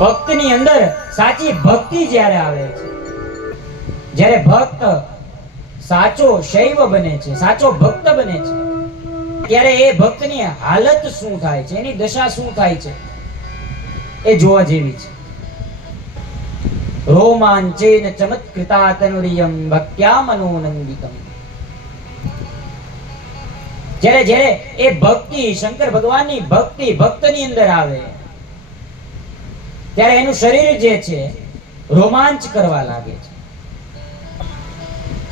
ભક્તની અંદર સાચી ભક્તિ જ્યારે આવે છે, જ્યારે ભક્ત સાચો શૈવ બને છે, સાચો ભક્ત બને છે, ત્યારે એ ભક્તની હાલત શું થાય છે, એની દશા શું થાય છે, એ જોવા જેવી છે. રોમાંચેન ચમત્કૃતા તનુરિયમ ભક્ત્યા મનોનંદિતમ જ્યારે જ્યારે એ ભક્તિ શંકર ભગવાનની ભક્તિ ભક્તની અંદર આવે ત્યારે એનું શરીર જે છે, રોમાંચ કરવા લાગે છે.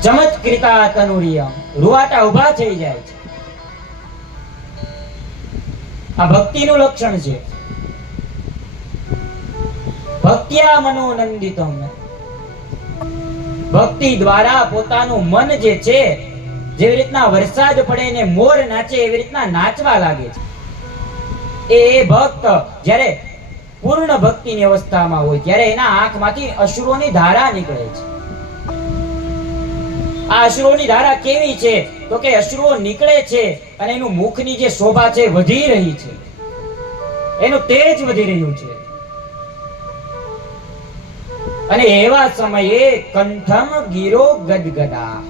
ચમત્કૃતા તનુરિયમ, રૂવાટા ઊભા થઈ જાય છે. આ ભક્તિનું લક્ષણ છે. ભક્ત્યા મનોનંદિતમ. ભક્તિ દ્વારા પોતાનું મન જે છે, જેવી રીતના વરસાદ પડે ને મોર નાચે એવી રીતના નાચવા લાગે છે. એ ભક્ત જ્યારે પૂર્ણ ભક્તિની અવસ્થામાં હોય ત્યારે એના આંખમાંથી અશ્રુઓની ધારા નીકળે છે. આ અશ્રુઓની ધારા કેવી છે? તો કે અશ્રુઓ નીકળે છે અને એનું મુખની જે શોભા છે વધી રહી છે. એનું તેજ વધી રહ્યું છે. અને એવા સમયે કંઠમ ગીરો ગદગદા.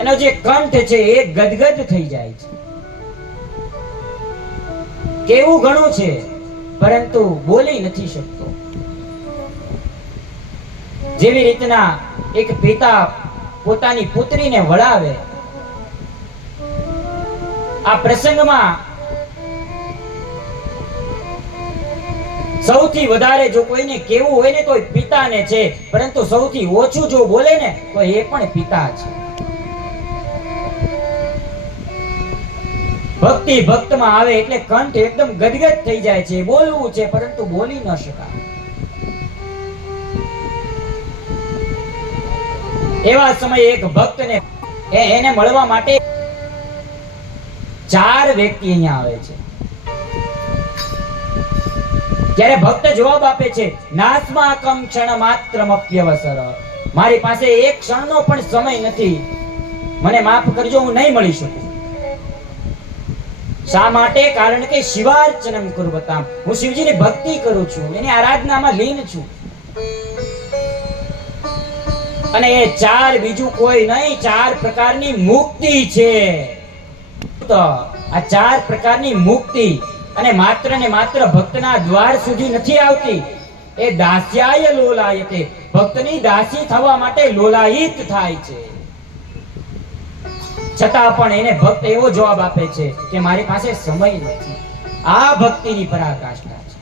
એનો જે કંઠ છે એ ગદગદ થઈ જાય છે. કેવું ઘણું છે? પરંતુ બોલી નથી શકતો. જેવી રીતના એક પિતા પોતાની પુત્રીને વળાવે, આ પ્રસંગમાં સૌથી વધારે જો કોઈને કેવું હોય ને તો પિતાને છે, પરંતુ સૌથી ઓછું જો બોલે ને તો એ પણ પિતા છે. ભક્તિ ભક્તમાં આવે એટલે કંઠ એકદમ ગદગદ થઈ જાય છે, બોલવું છે, પરંતુ બોલી ન શકાય. એવા સમયે એક ભક્તને એને મળવા માટે ચાર વ્યક્તિ અહીંયા આવે છે. જ્યારે ભક્ત જવાબ આપે છે, નાસ્માકમ ક્ષણ માત્રમ અપ્યવસર મારી પાસે એક ક્ષણનો પણ સમય નથી. મને માફ કરજો, હું નહીં મળી શકું. શા માટે? કારણ કે શિવાર્ચનમ કુર્વતામ હું શિવજીની ભક્તિ કરું છું, એની આરાધનામાં લીન છું. અને એ ચાર બીજું કોઈ નહીં, ચાર પ્રકારની મુક્તિ છે. તો આ ચાર પ્રકારની મુક્તિ અને માત્ર ને માત્ર ભક્તના દ્વાર સુધી નથી આવતી. એ દાસ્યાય લોલાયતે. ભક્તની દાસી થવા માટે લોલાયિત થાય છે. છતાં પણ એને ભક્ત એવો જવાબ આપે છે કે મારી પાસે સમય નથી. આ ભક્તિની પરાકાષ્ઠા